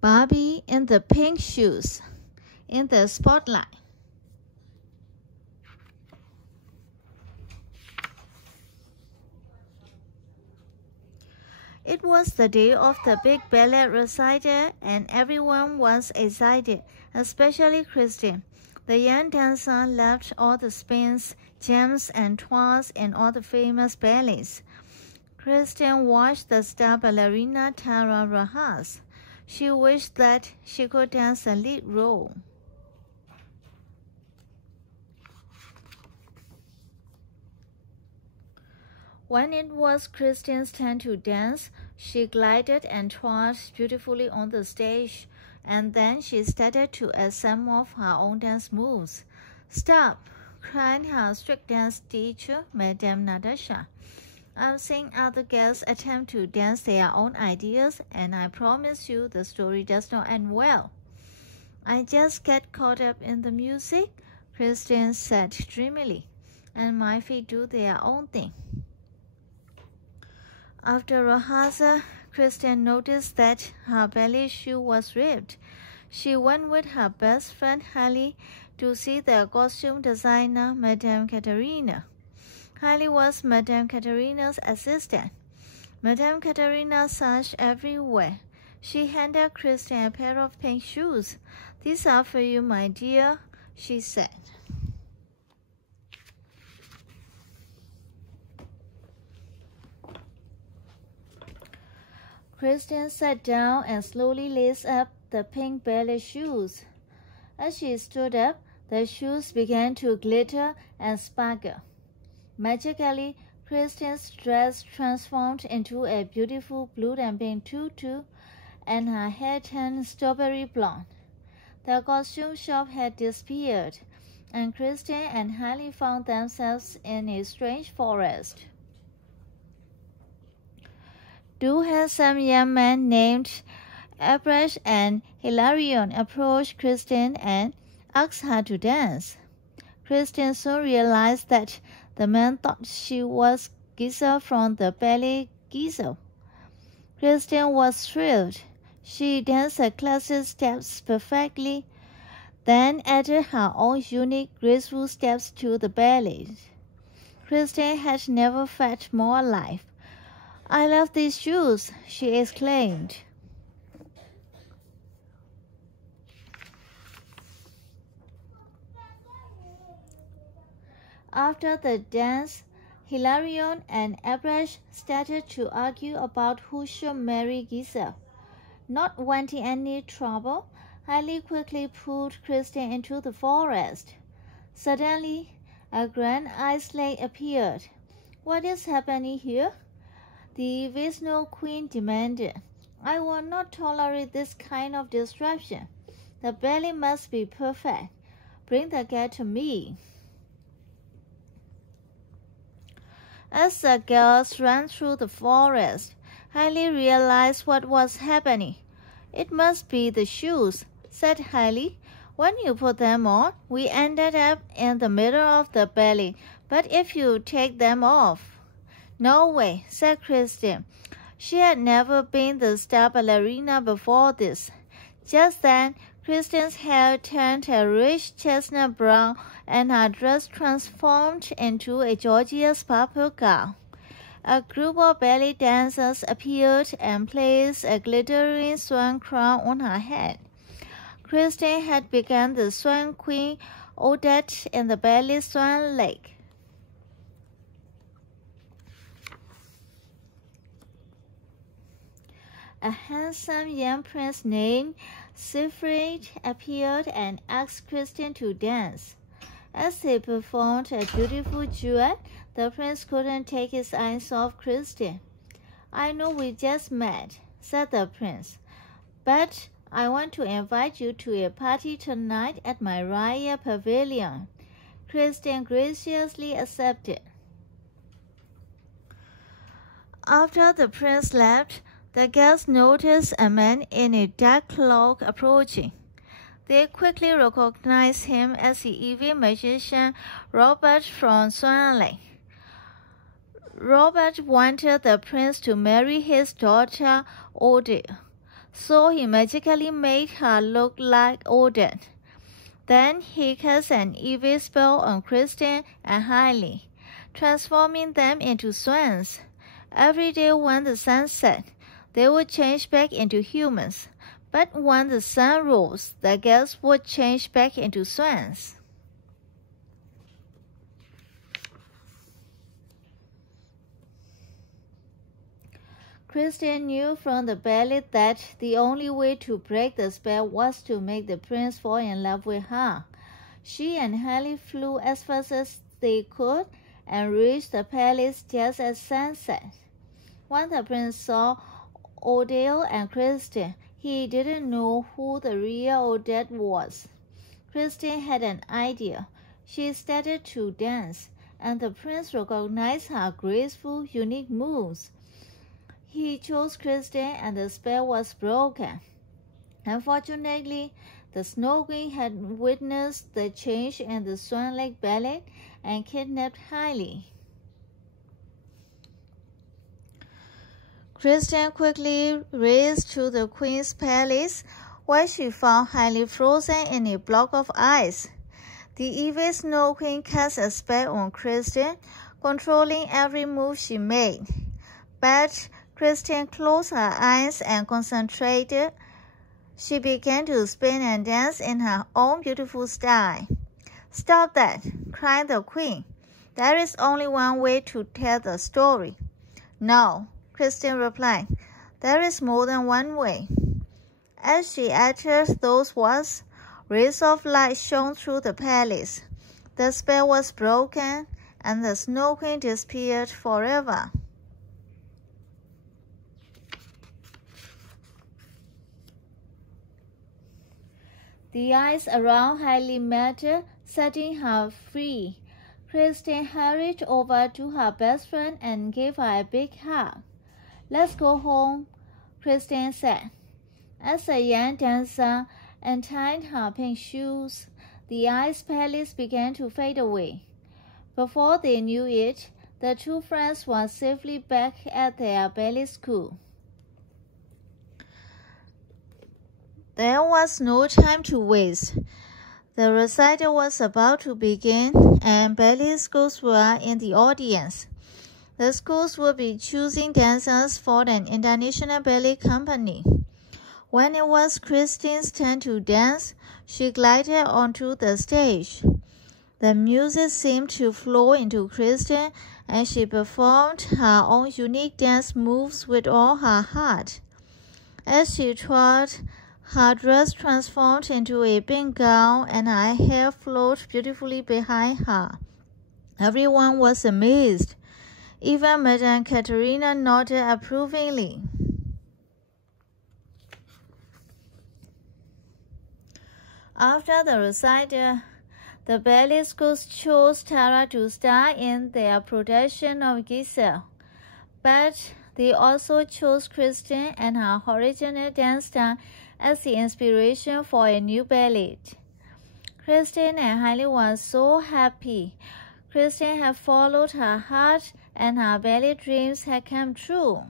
Barbie in the pink shoes in the spotlight. It was the day of the big ballet recital, and everyone was excited, especially Christine. The young dancer loved all the spins, jumps, and twirls in all the famous ballets. Christine watched the star ballerina Tara rehearse. She wished that she could dance the lead role. When it was Christine's turn to dance, she glided and twirled beautifully on the stage, and then she started to add some of her own dance moves. "Stop!" cried her strict dance teacher, Madame Natasha. "I've seen other girls attempt to dance their own ideas, and I promise you the story does not end well." "I just get caught up in the music," Christine said dreamily, "and my feet do their own thing." After rehearsal, Christine noticed that her ballet shoe was ripped. She went with her best friend Hallie to see the costume designer, Madame Katerina. Hallie was Madame Katerina's assistant. Madame Katerina searched everywhere. She handed Christine a pair of pink shoes. "These are for you, my dear," she said. Christine sat down and slowly laced up the pink ballet shoes. As she stood up, the shoes began to glitter and sparkle. Magically, Christine's dress transformed into a beautiful blue and pink tutu, and her hair turned strawberry blonde. The costume shop had disappeared, and Christine and Hallie found themselves in a strange forest. Two handsome young men named Abrash and Hilarion approached Christine and asked her to dance. Christine soon realized that the men thought she was Giselle from the ballet Giselle. Christine was thrilled. She danced her classic steps perfectly, then added her own unique, graceful steps to the ballet. Christine had never felt more alive. "I love these shoes," she exclaimed. After the dance, Hilarion and Abrash started to argue about who should marry Giselle. Not wanting any trouble, Hallie quickly pulled Christine into the forest. Suddenly, a grand ice lake appeared. "What is happening here?" the Vishnu Queen demanded. "I will not tolerate this kind of disruption. The ballet must be perfect. Bring the girl to me." As the girls ran through the forest, Hallie realized what was happening. "It must be the shoes," said Hallie. "When you put them on, we ended up in the middle of the ballet. But if you take them off—" "No way," said Christine. She had never been the star ballerina before this. Just then, Christine's hair turned a rich chestnut brown, and her dress transformed into a gorgeous purple gown. A group of ballet dancers appeared and placed a glittering swan crown on her head. Christine had become the Swan Queen Odette in the ballet Swan Lake. A handsome young prince named Siegfried appeared and asked Christine to dance. As they performed a beautiful duet, the prince couldn't take his eyes off Christine. "I know we just met," said the prince, "but I want to invite you to a party tonight at my royal pavilion." Christine graciously accepted. After the prince left, the girls noticed a man in a dark cloak approaching. They quickly recognized him as the evil magician Robert from Swan Lake. Robert wanted the prince to marry his daughter Oria. so he magically made her look like Odin. Then he cast an evil spell on Kristen and Hailey, transforming them into swans. Every day when the sun set, they would change back into humans, but when the sun rose, the girls would change back into swans. Kristen knew from the ballet that the only way to break the spell was to make the prince fall in love with her. She and Hailey flew as fast as they could and reached the palace just at sunset. When the prince saw Odile and Kristen, he didn't know who the real Odette was. Kristen had an idea. She started to dance, and the prince recognized her graceful, unique moves. He chose Kristen, and the spell was broken. Unfortunately, the Snow Queen had witnessed the change in the Swan Lake Ballet and kidnapped Hailey. Kristen quickly raced to the Queen's palace, where she found Hailey frozen in a block of ice. The evil Snow Queen cast a spell on Kristen, controlling every move she made. But Kristen closed her eyes and concentrated. She began to spin and dance in her own beautiful style. "Stop that!" cried the Queen. "There is only one way to tell the story." "No," Kristen replied. "There is more than one way." As she uttered those words, rays of light shone through the palace. The spell was broken, and the Snow Queen disappeared forever. The ice around Hailey melted, setting her free. Kristen hurried over to her best friend and gave her a big hug. "Let's go home," Kristen said. As a young dancer untied her pink shoes, the ice palace began to fade away. Before they knew it, the two friends were safely back at their ballet school. There was no time to waste. The recital was about to begin, and ballet schools were in the audience. The schools would be choosing dancers for an international ballet company. When it was Kristen's turn to dance, she glided onto the stage. The music seemed to flow into Kristen, and she performed her own unique dance moves with all her heart. As she trod, her dress transformed into a pink gown, and her hair flowed beautifully behind her. Everyone was amazed. Even Madame Katerina nodded approvingly. After the recital, the ballet schools chose Tara to star in their production of Giselle, but they also chose Kristen and her original dance style as the inspiration for a new ballet. Kristen and Hailey were so happy. Kristen had followed her heart, and her ballet dreams had come true.